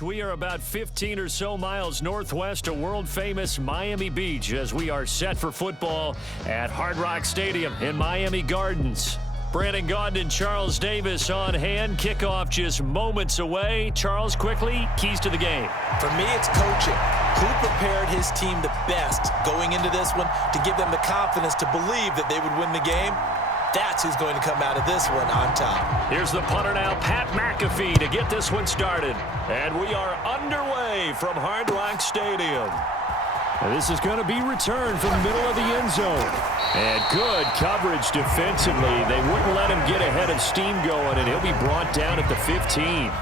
We are about 15 or so miles northwest of world-famous Miami Beach as we are set for football at Hard Rock Stadium in Miami Gardens. Brandon Gaudin and Charles Davis on hand. Kickoff just moments away. Charles, quickly, keys to the game. For me, it's coaching. Who prepared his team the best going into this one to give them the confidence to believe that they would win the game? That's who's going to come out of this one on top. Here's the punter now, Pat McAfee, to get this one started. And we are underway from Hard Rock Stadium. And this is going to be returned from the middle of the end zone. And good coverage defensively. They wouldn't let him get ahead of steam going, and he'll be brought down at the 15.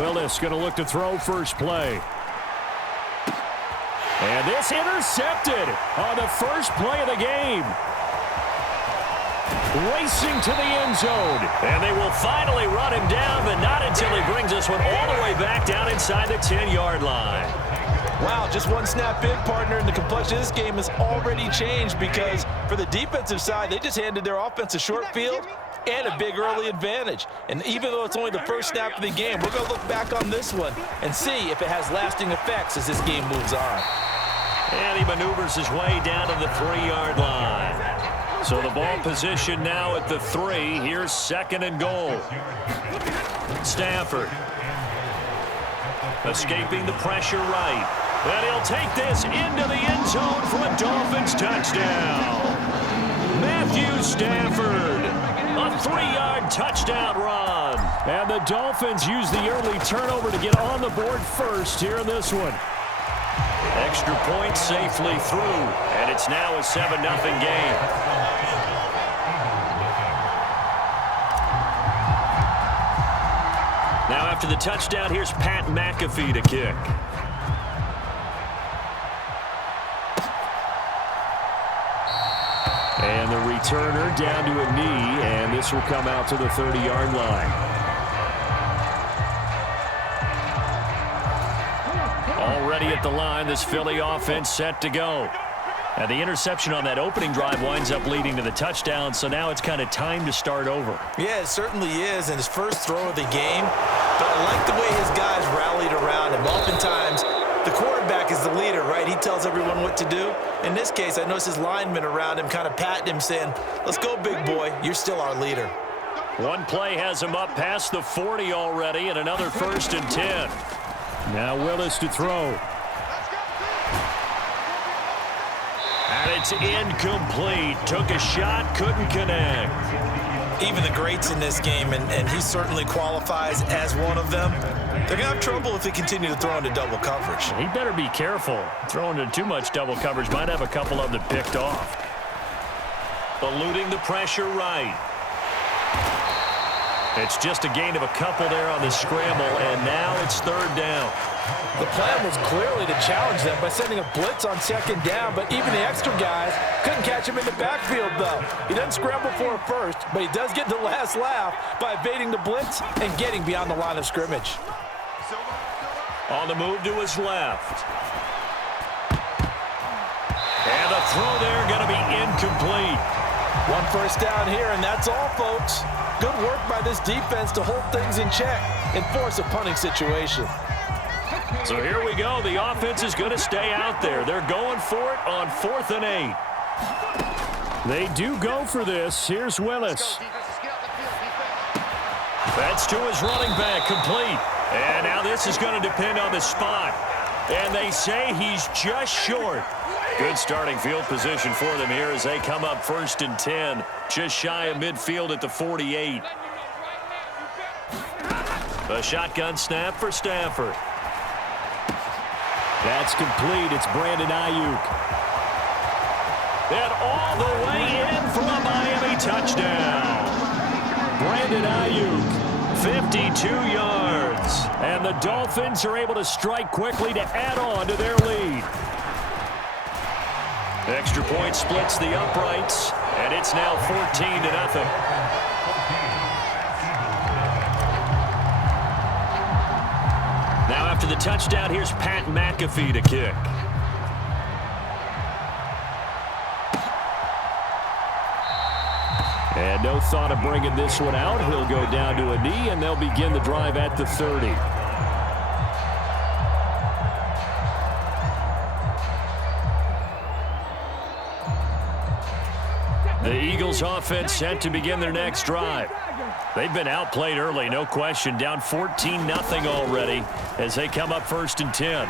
Willis going to look to throw first play. And this intercepted on the first play of the game. Racing to the end zone. And they will finally run him down, but not until he brings this one all the way back down inside the 10-yard line. Wow, just one snap in, partner, and the complexion of this game has already changed because for the defensive side, they just handed their offense a short field and a big early advantage. And even though it's only the first snap of the game, we're going to look back on this one and see if it has lasting effects as this game moves on. And he maneuvers his way down to the 3-yard line. So the ball position now at the 3. Here's second and goal. Stafford escaping the pressure right. And he'll take this into the end zone for a Dolphins touchdown. Matthew Stafford, a 3-yard touchdown run. And the Dolphins use the early turnover to get on the board first here in this one. Extra point safely through, and it's now a 7-0 game. Now after the touchdown, here's Pat McAfee to kick. And the returner down to a knee, and this will come out to the 30-yard line. Already at the line, this Philly offense set to go. And the interception on that opening drive winds up leading to the touchdown, so now it's kind of time to start over. Yeah, it certainly is, and his first throw of the game. But I like the way his guys rallied around him. Oftentimes, the quarterback is the leader, right? He tells everyone what to do. In this case, I noticed his linemen around him kind of patting him, saying, let's go, big boy. You're still our leader. One play has him up past the 40 already, and another 1st and 10. Now Willis to throw. And it's incomplete. Took a shot, couldn't connect. Even the greats in this game, and he certainly qualifies as one of them, they're going to have trouble if they continue to throw into double coverage. He better be careful. Throwing into too much double coverage might have a couple of them picked off. Eluding the pressure right. It's just a gain of a couple there on the scramble, and now it's 3rd down. The plan was clearly to challenge them by sending a blitz on 2nd down, but even the extra guys couldn't catch him in the backfield, though. He doesn't scramble for a first, but he does get the last laugh by evading the blitz and getting beyond the line of scrimmage. On the move to his left. And the throw there going to be incomplete. 1 first down here, and that's all, folks. Good work by this defense to hold things in check and force a punting situation. So here we go. The offense is going to stay out there. They're going for it on 4th and 8. They do go for this. Here's Willis. That's to his running back, complete. And now this is going to depend on the spot. And they say he's just short. Good starting field position for them here as they come up 1st and 10. Just shy of midfield at the 48. A shotgun snap for Stafford. That's complete. It's Brandon Ayuk. And all the way in for a Miami touchdown. Brandon Ayuk, 52 yards. And the Dolphins are able to strike quickly to add on to their lead. Extra point splits the uprights, and it's now 14-0. Now after the touchdown, here's Pat McAfee to kick. And no thought of bringing this one out. He'll go down to a knee, and they'll begin the drive at the 30. The Eagles offense set to begin their next drive. They've been outplayed early, no question. Down 14-0 already as they come up 1st and 10.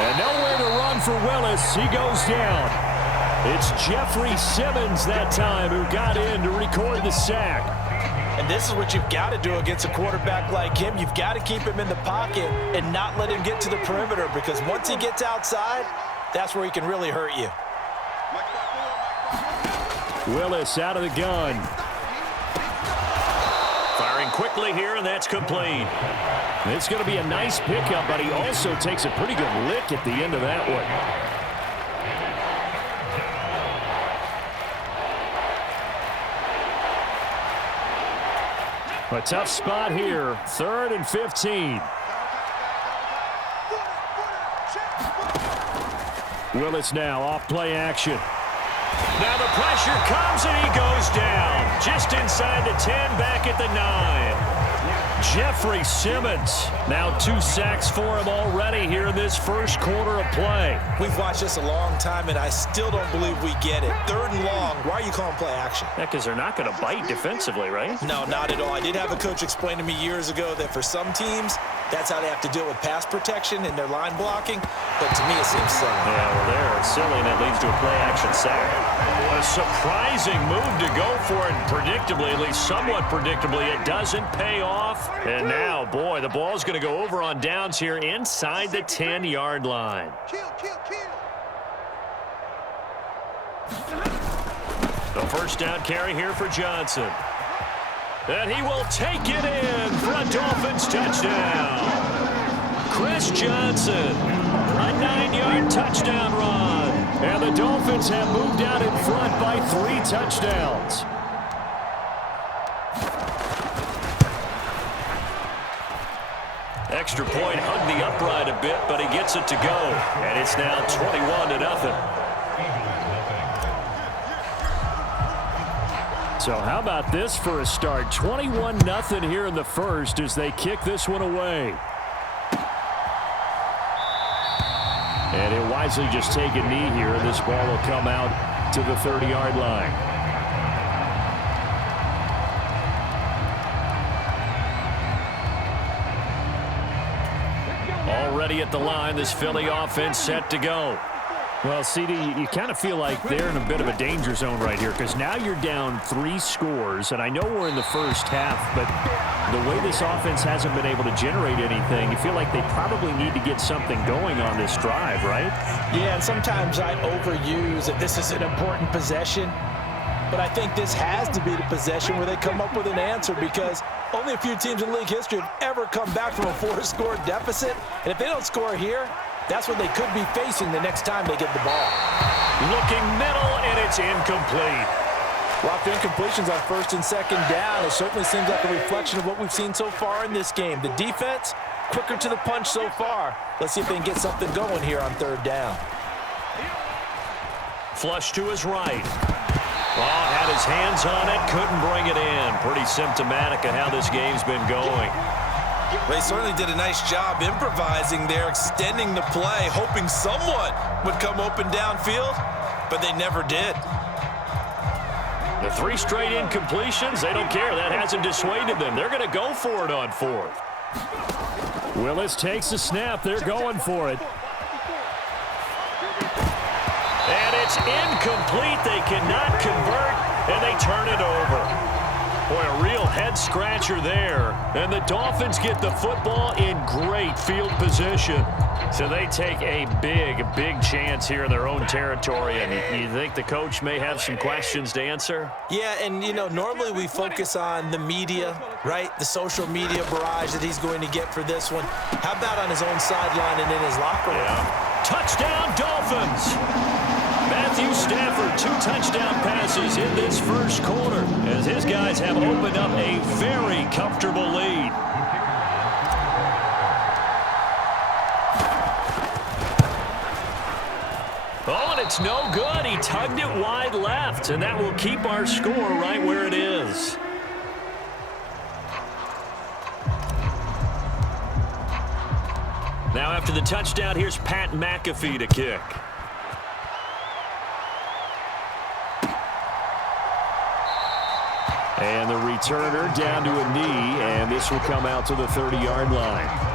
And nowhere to run for Willis. He goes down. It's Jeffrey Simmons that time who got in to record the sack. And this is what you've got to do against a quarterback like him. You've got to keep him in the pocket and not let him get to the perimeter, because once he gets outside, that's where he can really hurt you. Willis out of the gun. Firing quickly here, and that's complete. It's going to be a nice pickup, but he also takes a pretty good lick at the end of that one. A tough spot here. 3rd and 15. Willis now off play action. Now the pressure comes and he goes down. Just inside the 10, back at the 9. Jeffrey Simmons, now 2 sacks for him already here in this first quarter of play. We've watched this a long time, and I still don't believe we get it. 3rd and long, why are you calling play action? Yeah, because they're not going to bite defensively, right? No, not at all. I did have a coach explain to me years ago that for some teams, that's how they have to deal with pass protection and their line blocking. But to me, it seems silly. Yeah, well, there, it's silly, and it leads to a play-action sack. A surprising move to go for it, and predictably, at least somewhat predictably, it doesn't pay off. And now, boy, the ball's going to go over on downs here inside the 10-yard line. The first down carry here for Johnson. And he will take it in for a Dolphins touchdown. Chris Johnson, a 9-yard touchdown run. And the Dolphins have moved out in front by 3 touchdowns. Extra point hugged the upright a bit, but he gets it to go. And it's now 21-0. So how about this for a start? 21-0 here in the first as they kick this one away. And he'll wisely just take a knee here, and this ball will come out to the 30-yard line. Already at the line, this Philly offense set to go. Well, CD, you kind of feel like they're in a bit of a danger zone right here, because now you're down 3 scores, and I know we're in the first half, but the way this offense hasn't been able to generate anything, you feel like they probably need to get something going on this drive, right? Yeah, and sometimes I overuse that this is an important possession, but I think this has to be the possession where they come up with an answer, because only a few teams in league history have ever come back from a 4-score deficit, and if they don't score here, that's what they could be facing the next time they get the ball. Looking middle, and it's incomplete. Well, the incompletions on 1st and 2nd down, it certainly seems like a reflection of what we've seen so far in this game. The defense, quicker to the punch so far. Let's see if they can get something going here on 3rd down. Flush to his right. Oh, had his hands on it, couldn't bring it in. Pretty symptomatic of how this game's been going. They certainly did a nice job improvising there, extending the play, hoping someone would come open downfield, but they never did. The 3 straight incompletions, they don't care. That hasn't dissuaded them. They're going to go for it on 4th. Willis takes the snap. They're going for it. And it's incomplete. They cannot convert, and they turn it over. Boy, a real head-scratcher there. And the Dolphins get the football in great field position. So they take a big chance here in their own territory. And you think the coach may have some questions to answer? Yeah, and, you know, normally we focus on the media, right? The social media barrage that he's going to get for this one. How about on his own sideline and in his locker room? Yeah. Touchdown, Dolphins! Matthew Stafford, 2 touchdown passes in this first quarter as his guys have opened up a very comfortable lead. Oh, and It's no good. He tugged it wide left, and that will keep our score right where it is. Now after the touchdown, here's Pat McAfee to kick. And the returner down to a knee, and this will come out to the 30-yard line.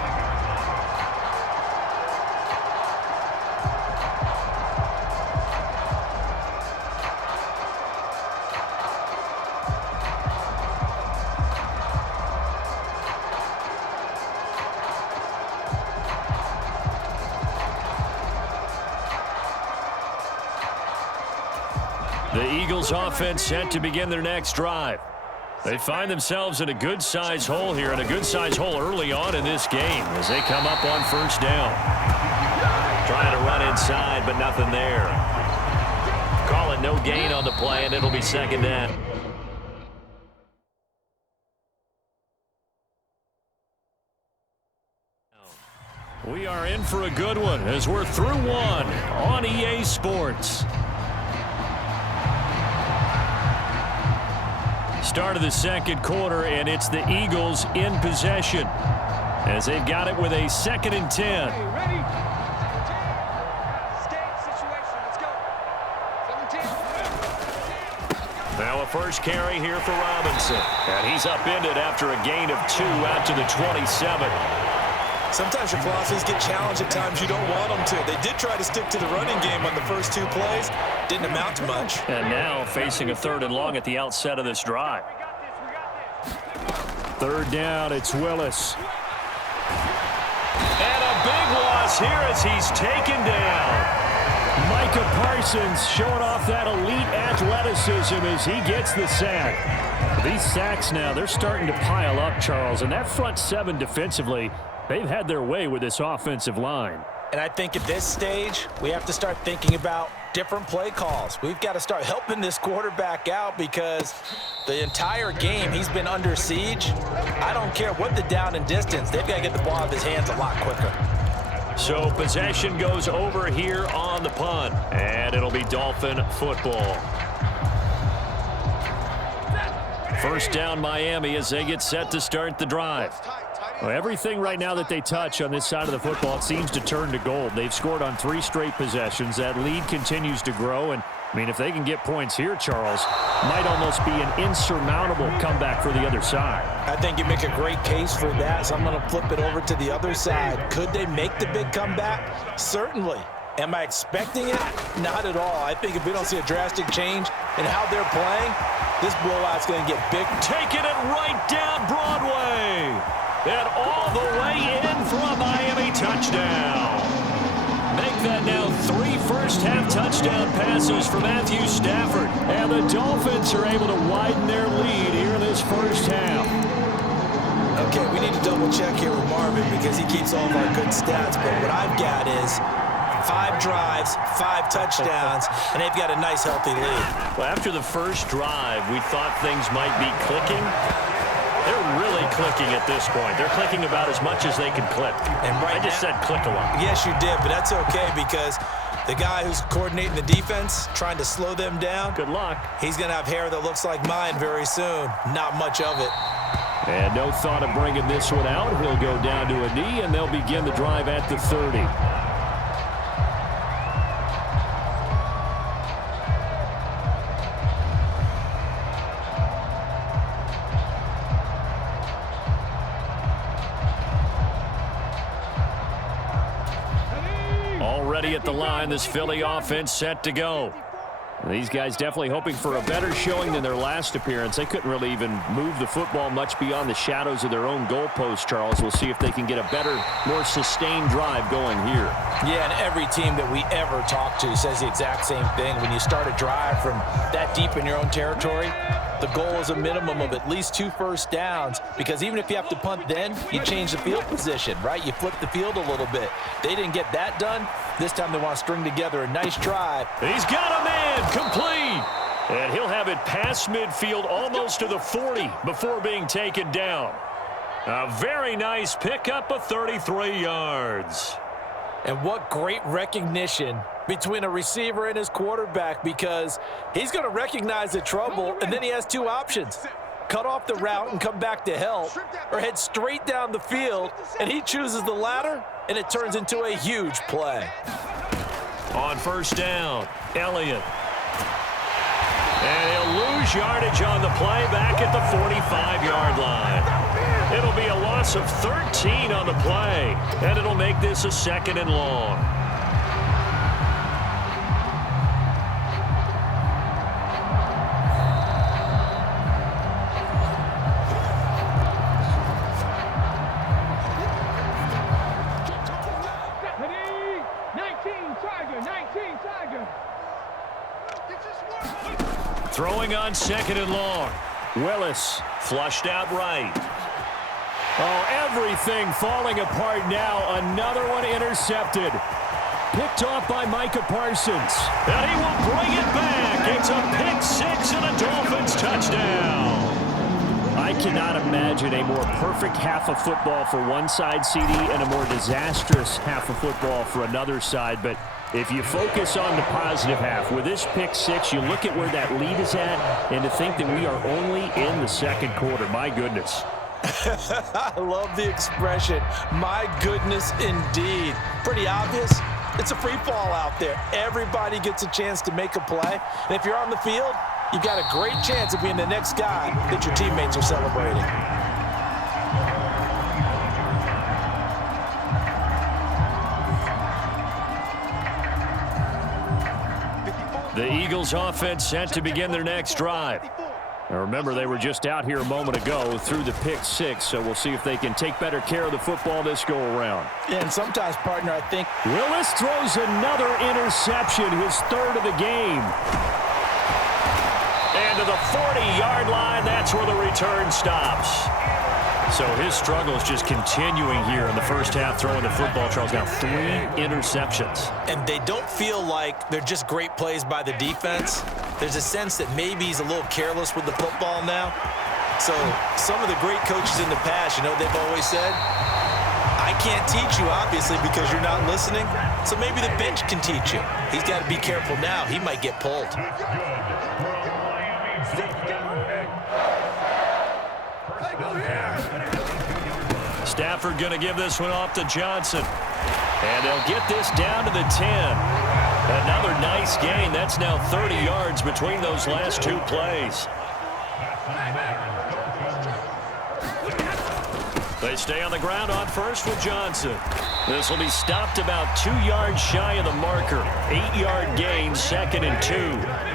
The Eagles offense set to begin their next drive. They find themselves in a good-sized hole here, and a good-sized hole early on in this game as they come up on first down. Trying to run inside, but nothing there. Call it no gain on the play, and it'll be second down. We are in for a good one as we're through one on EA Sports. Start of the second quarter, and it's the Eagles in possession as they've got it with a 2nd and 10. Hey, ready? Escape situation. Let's go. 17. Now a first carry here for Robinson, and he's upended after a gain of 2 out to the 27. Sometimes your philosophies get challenged at times you don't want them to. They did try to stick to the running game on the first 2 plays. Didn't amount to much. And now facing a 3rd and long at the outset of this drive. 3rd down, it's Willis. And a big loss here as he's taken down. Micah Parsons showing off that elite athleticism as he gets the sack. These sacks now, they're starting to pile up, Charles, and that front 7 defensively, they've had their way with this offensive line. And I think at this stage, we have to start thinking about different play calls. We've got to start helping this quarterback out because the entire game he's been under siege. I don't care what the down and distance. They've got to get the ball out of his hands a lot quicker. So possession goes over here on the punt, and it'll be Dolphin football. First down Miami as they get set to start the drive. Well, everything right now that they touch on this side of the football, it seems to turn to gold. They've scored on 3 straight possessions. That lead continues to grow. And, I mean, if they can get points here, Charles, might almost be an insurmountable comeback for the other side. I think you make a great case for that, so I'm going to flip it over to the other side. Could they make the big comeback? Certainly. Am I expecting it? Not at all. I think if we don't see a drastic change in how they're playing, this blowout's going to get big. Taking it right down Broadway. And all the way in for a Miami touchdown. Make that now 3 first-half touchdown passes for Matthew Stafford. And the Dolphins are able to widen their lead here in this first half. Okay, we need to double-check here with Marvin because he keeps all of our good stats. But what I've got is 5 drives, 5 touchdowns, and they've got a nice, healthy lead. Well, after the first drive, we thought things might be clicking. They're really clicking at this point. They're clicking about as much as they can click. And right I just said click a lot. Yes, you did, but that's okay because the guy who's coordinating the defense, trying to slow them down, Good luck. he's going to have hair that looks like mine very soon. Not much of it. And no thought of bringing this one out. He'll go down to a knee, and they'll begin the drive at the 30. Already at the line, this Philly offense set to go. These guys definitely hoping for a better showing than their last appearance. They couldn't really even move the football much beyond the shadows of their own goalpost, Charles. We'll see if they can get a better, more sustained drive going here. Yeah, and every team that we ever talk to says the exact same thing. When you start a drive from that deep in your own territory, the goal is a minimum of at least 2 first downs because even if you have to punt then, you change the field position, right? You flip the field a little bit. They didn't get that done. This time they want to string together a nice drive. He's got a man complete. And he'll have it past midfield almost to the 40 before being taken down. A very nice pickup of 33 yards. And what great recognition between a receiver and his quarterback, because he's going to recognize the trouble, and then he has two options. Cut off the route and come back to help, or head straight down the field, and he chooses the latter, and it turns into a huge play. On first down, Elliott. And he'll lose yardage on the play back at the 45-yard line. It'll be a loss of 13 on the play, and it'll make this a 2nd and long. Throwing on 2nd and long. Willis flushed out right. Oh, everything falling apart now. Another one intercepted. Picked off by Micah Parsons. And he will bring it back. It's a pick six and a Dolphins touchdown. I cannot imagine a more perfect half of football for one side, CD, and a more disastrous half of football for another side. But if you focus on the positive half, with this pick six, you look at where that lead is at, and to think that we are only in the 2nd quarter. My goodness. I love the expression, my goodness indeed. Pretty obvious. It's a free fall out there. Everybody gets a chance to make a play. And if you're on the field, you've got a great chance of being the next guy that your teammates are celebrating. The Eagles offense set to begin their next drive. Now remember, they were just out here a moment ago through the pick six, so we'll see if they can take better care of the football this go around. And sometimes, partner, I think Willis throws another interception, his 3rd of the game. And to the 40-yard line, that's where the return stops. So his struggle is just continuing here in the first half, throwing the football. Charles, now 3 interceptions. And they don't feel like they're just great plays by the defense. There's a sense that maybe he's a little careless with the football now. So some of the great coaches in the past, you know, they've always said, I can't teach you, obviously, because you're not listening. So maybe the bench can teach you. He's got to be careful now. He might get pulled. Stafford going to give this one off to Johnson. And they'll get this down to the 10. Another nice gain. That's now 30 yards between those last 2 plays. They stay on the ground on first with Johnson. This will be stopped about 2 yards shy of the marker. 8-yard gain, 2nd and 2.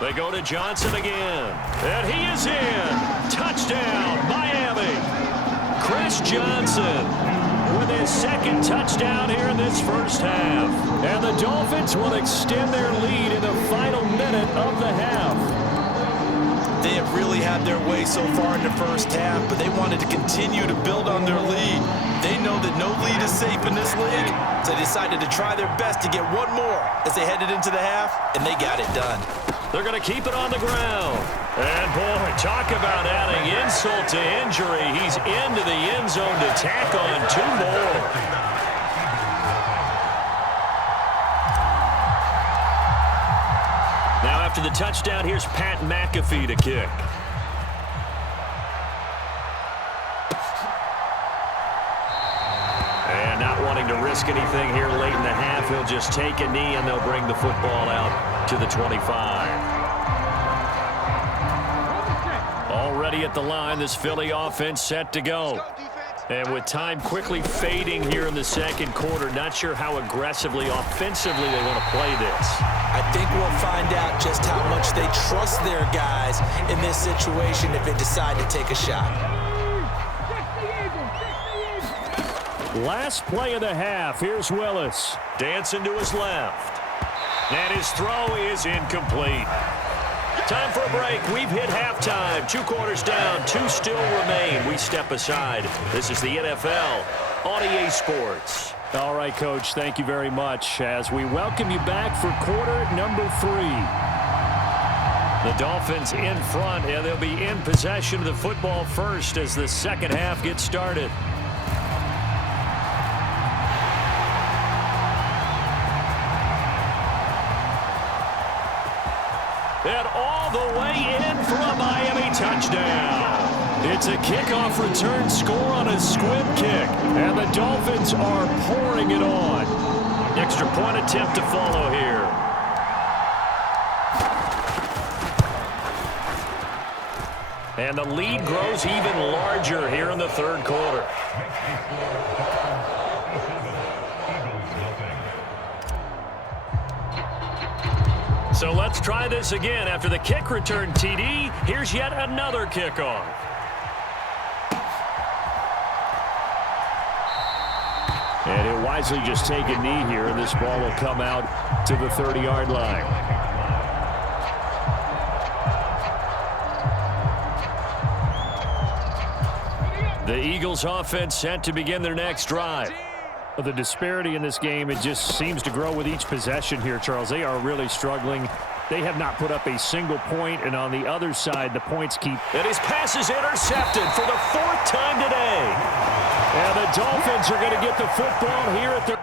They go to Johnson again. And he is in. Touchdown, Miami. Chris Johnson with his 2nd touchdown here in this first half. And the Dolphins will extend their lead in the final minute of the half. They have really had their way so far in the first half, but they wanted to continue to build on their lead. They know that no lead is safe in this league, so they decided to try their best to get one more as they headed into the half, and they got it done. They're going to keep it on the ground. And, boy, talk about adding insult to injury. He's into the end zone to tack on 2 more. Now, after the touchdown, here's Pat McAfee to kick. And not wanting to risk anything here late in the half, he'll just take a knee, and they'll bring the football out to the 25. Already at the line, this Philly offense set to go. And with time quickly fading here in the 2nd quarter, not sure how aggressively, offensively they want to play this. I think we'll find out just how much they trust their guys in this situation if they decide to take a shot. Last play of the half. Here's Willis. Dancing to his left. And his throw is incomplete. Time for a break. We've hit halftime. 2 quarters down. 2 still remain. We step aside. This is the NFL on EA Sports. All right, Coach. Thank you very much as we welcome you back for quarter number 3. The Dolphins in front, and they'll be in possession of the football first as the second half gets started. And all the way in for a Miami touchdown. It's a kickoff return score on a squib kick, and the Dolphins are pouring it on. Extra point attempt to follow here. And the lead grows even larger here in the third quarter. So let's try this again. After the kick return TD, here's yet another kickoff. And he'll wisely just take a knee here, and this ball will come out to the 30-yard line. The Eagles offense set to begin their next drive. The disparity in this game, it just seems to grow with each possession here, Charles. They are really struggling. They have not put up a single point, and on the other side, the points keep. And his pass is intercepted for the fourth time today. And the Dolphins are going to get the football here at their